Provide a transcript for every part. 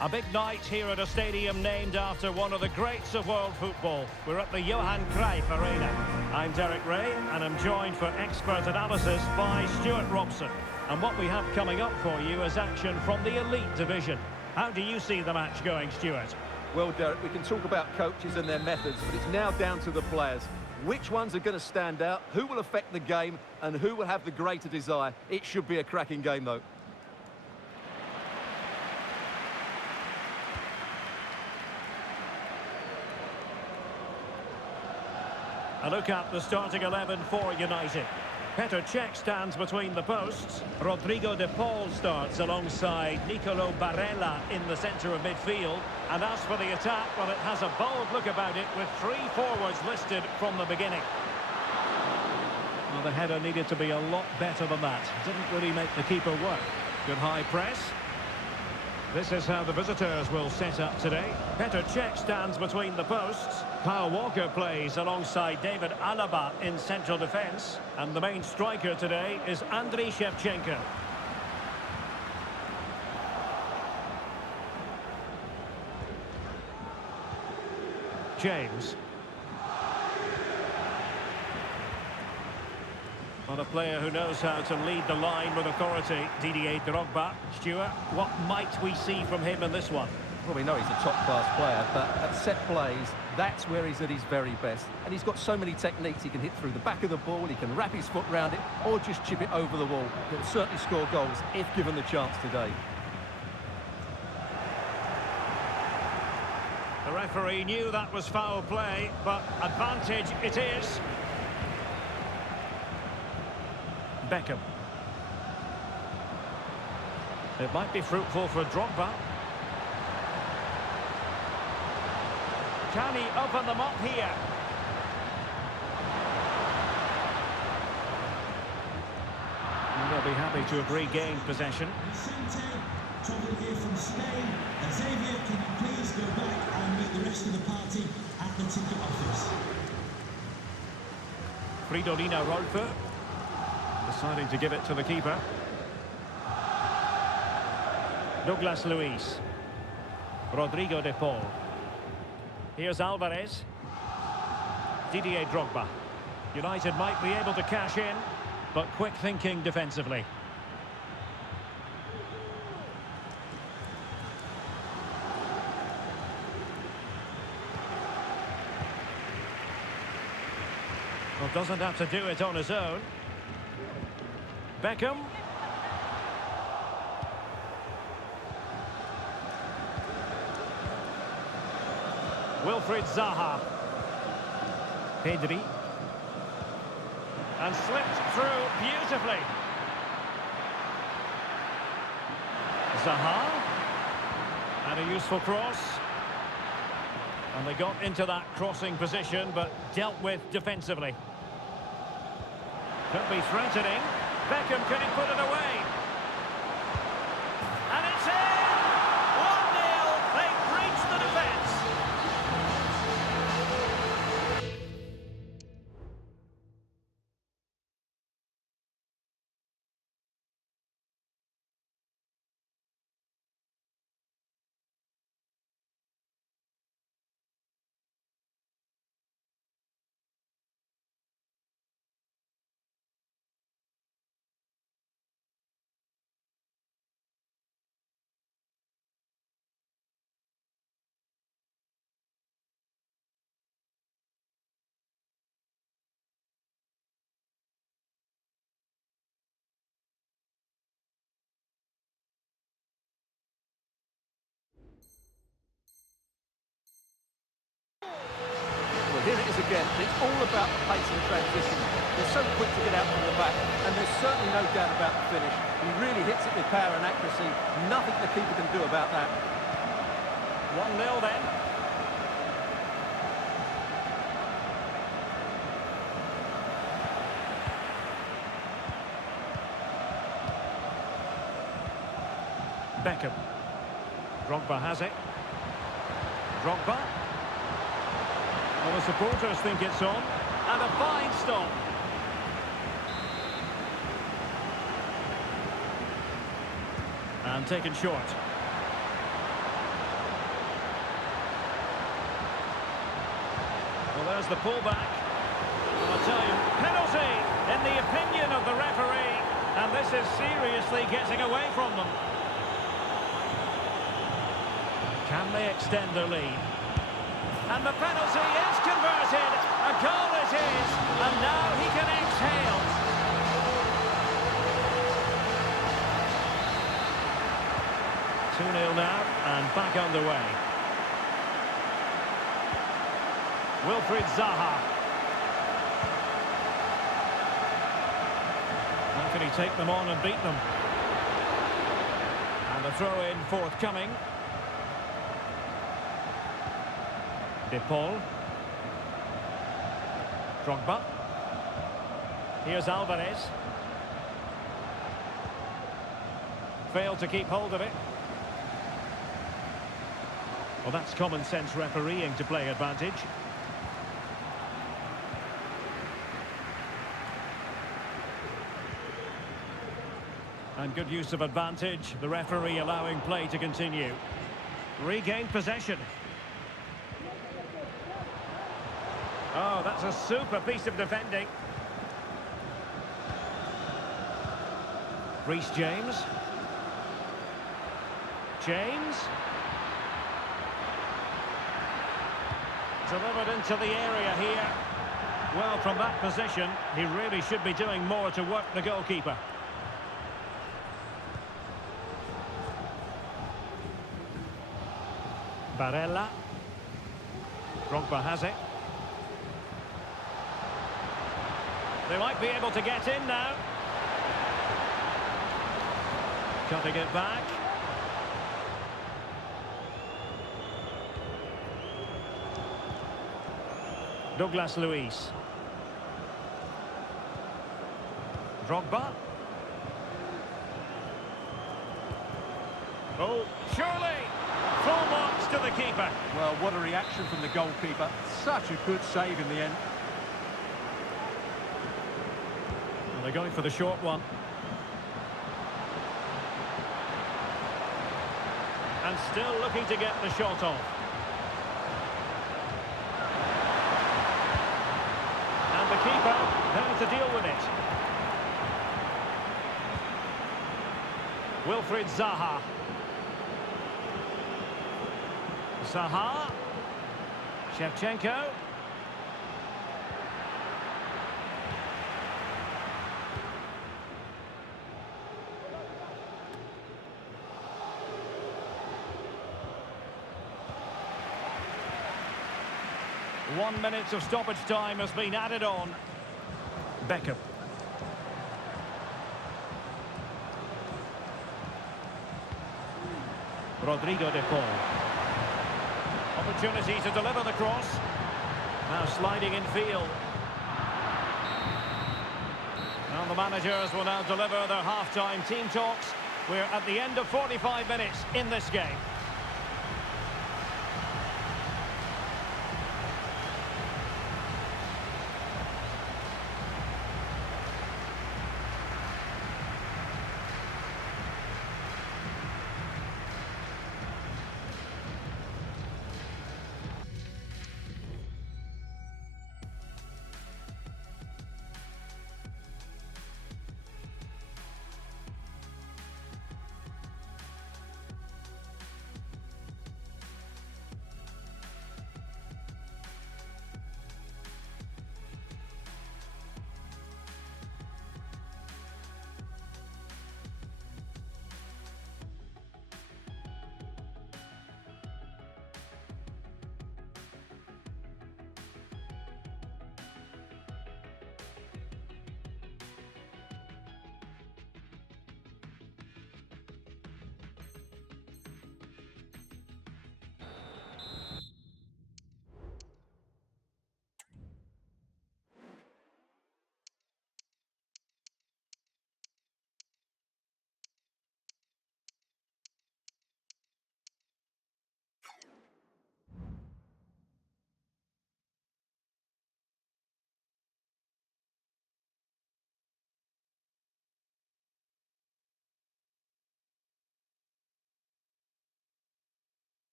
A big night here at a stadium named after one of the greats of world football. We're at the Johan Cruyff Arena. I'm Derek Ray, and I'm joined for expert analysis by Stuart Robson. And what we have coming up for you is action from the elite division. How do you see the match going, Stuart? Well, Derek, we can talk about coaches and their methods, but it's now down to the players. Which ones are going to stand out, who will affect the game, and who will have the greater desire? It should be a cracking game, though. A look at the starting 11 for United. Petr Cech stands between the posts. Rodrigo de Paul starts alongside Nicolo Barella in the centre of midfield. And as for the attack, well, it has a bold look about it with three forwards listed from the beginning. Well, the header needed to be a lot better than that. Didn't really make the keeper work. Good high press. This is how the visitors will set up today. Petr Cech stands between the posts. Kyle Walker plays alongside David Alaba in central defence. And the main striker today is Andriy Shevchenko. James. Well, a player who knows how to lead the line with authority, Didier Drogba. Stuart, what might we see from him in this one? Well, we know he's a top-class player, but at set plays, that's where he's at his very best. And he's got so many techniques. He can hit through the back of the ball, he can wrap his foot round it, or just chip it over the wall. He'll certainly score goals if given the chance today. The referee knew that was foul play, but advantage it is. Beckham. It might be fruitful for Drogba. Can he open them up here? And they'll be happy to have regained possession. Travelling here from Spain. Xavier, can you please go back and meet the rest of the party at the ticket office? Fridolina Rolfö deciding to give it to the keeper. Douglas Luiz. Rodrigo de Paul. Here's Alvarez. Didier Drogba. United might be able to cash in, but quick thinking defensively. Well, doesn't have to do it on his own. Beckham. Wilfried Zaha. Pedri. And slipped through beautifully. Zaha. And a useful cross. And they got into that crossing position, but dealt with defensively. Could be threatening. Beckham, can he put it away? And it's in! 1-0, they breached the defence. Here it is again. It's all about the pace and transition. They're so quick to get out from the back, and there's certainly no doubt about the finish. He really hits it with power and accuracy. Nothing the keeper can do about that. 1-0 then. Beckham. Drogba has it. Drogba. Well, the supporters think it's on. And a fine stop. And taken short. there's the pullback. I'll tell you, penalty in the opinion of the referee, and this is seriously getting away from them. Can they extend their lead? And the penalty is converted. A goal it is, and now he can exhale. Two 2-0 now, and back underway. Wilfried Zaha. How can he take them on and beat them? And the throw-in forthcoming. De Paul. Drogba. Here's Alvarez. Failed to keep hold of it. Well, that's common sense refereeing to play advantage. And good use of advantage, the referee allowing play to continue. Regained possession. Oh, that's a super piece of defending. Reece James. James. Delivered into the area here. Well, from that position, he really should be doing more to work the goalkeeper. Barella. Drogba has it. They might be able to get in now. Cutting it back. Douglas Luiz. Drogba. Oh, surely! Full marks to the keeper. Well, what a reaction from the goalkeeper. Such a good save in the end. Well, they're going for the short one. And still looking to get the shot off. And the keeper there to deal with it. Wilfried Zaha. Zaha. Shevchenko. One minute of stoppage time has been added on. Beckham. Rodrigo de Paul. Opportunity to deliver the cross. Now sliding in field. And the managers will now deliver their half-time team talks. We're at the end of 45 minutes in this game.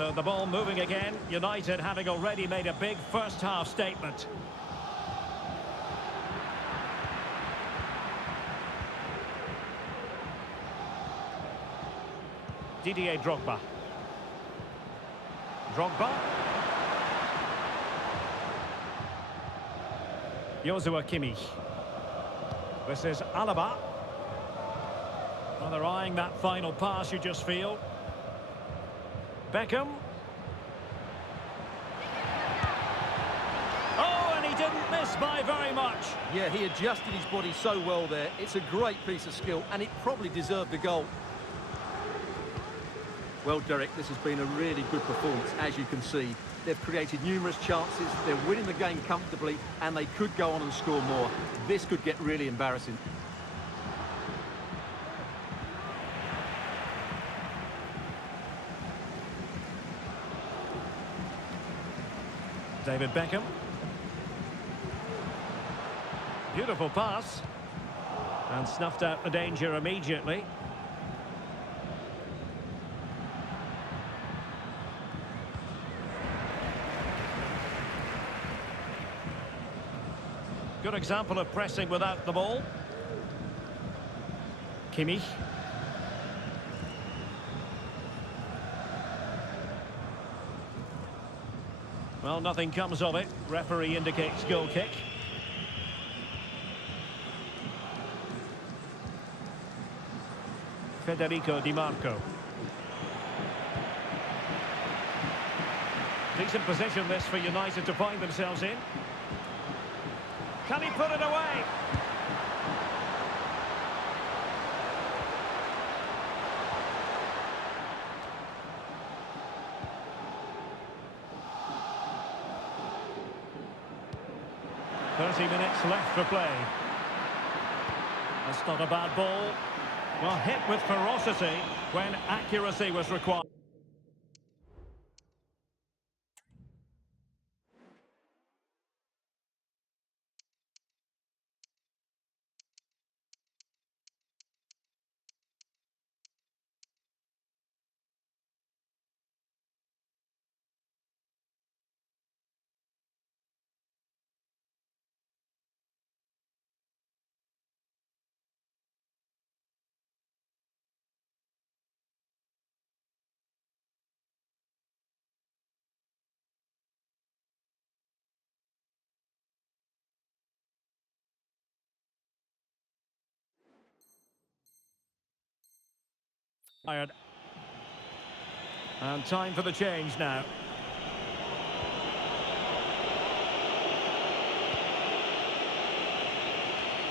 So the ball moving again. United having already made a big first half statement. Didier Drogba. Drogba. Joshua Kimmich. This is Alaba. Well, they're eyeing that final pass, you just feel. Beckham. Oh, and he didn't miss by very much. Yeah, he adjusted his body so well there. It's a great piece of skill, and it probably deserved the goal. Well, Derek, this has been a really good performance, as you can see. They've created numerous chances, they're winning the game comfortably, and they could go on and score more. This could get really embarrassing. David Beckham. Beautiful pass. And snuffed out the danger immediately. Good example of pressing without the ball. Kimmich. Well, nothing comes of it. Referee indicates goal kick. Federico Di Marco. Decent position this for United to find themselves in. Can he put it away? Minutes left for play. That's not a bad ball. Well, hit with ferocity when accuracy was required. And time for the change now.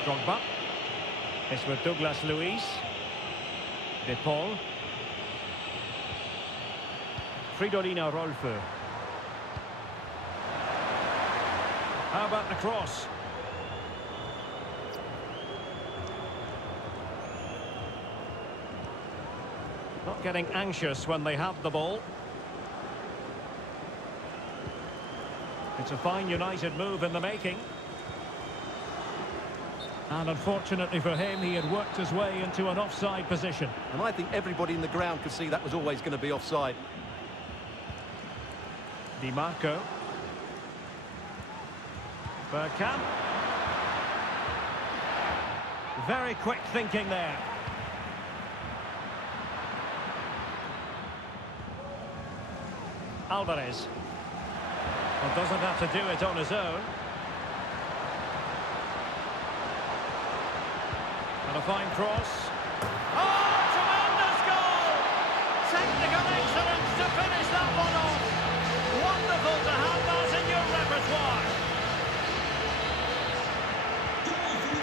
Drogba. It's with Douglas Luiz. De Paul. Fridolina Rolfo. How about the cross? Not getting anxious when they have the ball. It's a fine United move in the making. And unfortunately for him, he had worked his way into an offside position. And I think everybody in the ground could see that was always going to be offside. Di Marco. Bergkamp. Very quick thinking there. Alvarez. Well, doesn't have to do it on his own. And a fine cross. Oh, tremendous goal! Technical excellence to finish that one off. Wonderful to have that in your repertoire.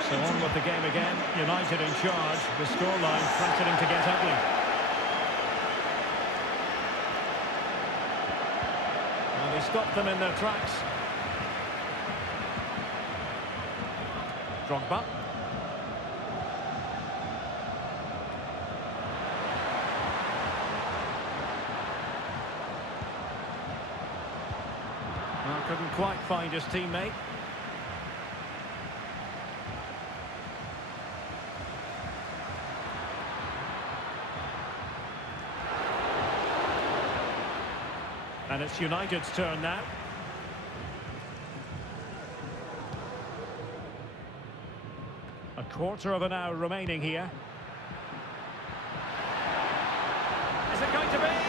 So on with the game again. United in charge. The scoreline threatening to get ugly. He stopped them in their tracks. Drogba. Well, couldn't quite find his teammate. And it's United's turn now. A quarter of an hour remaining here. Is it going to be?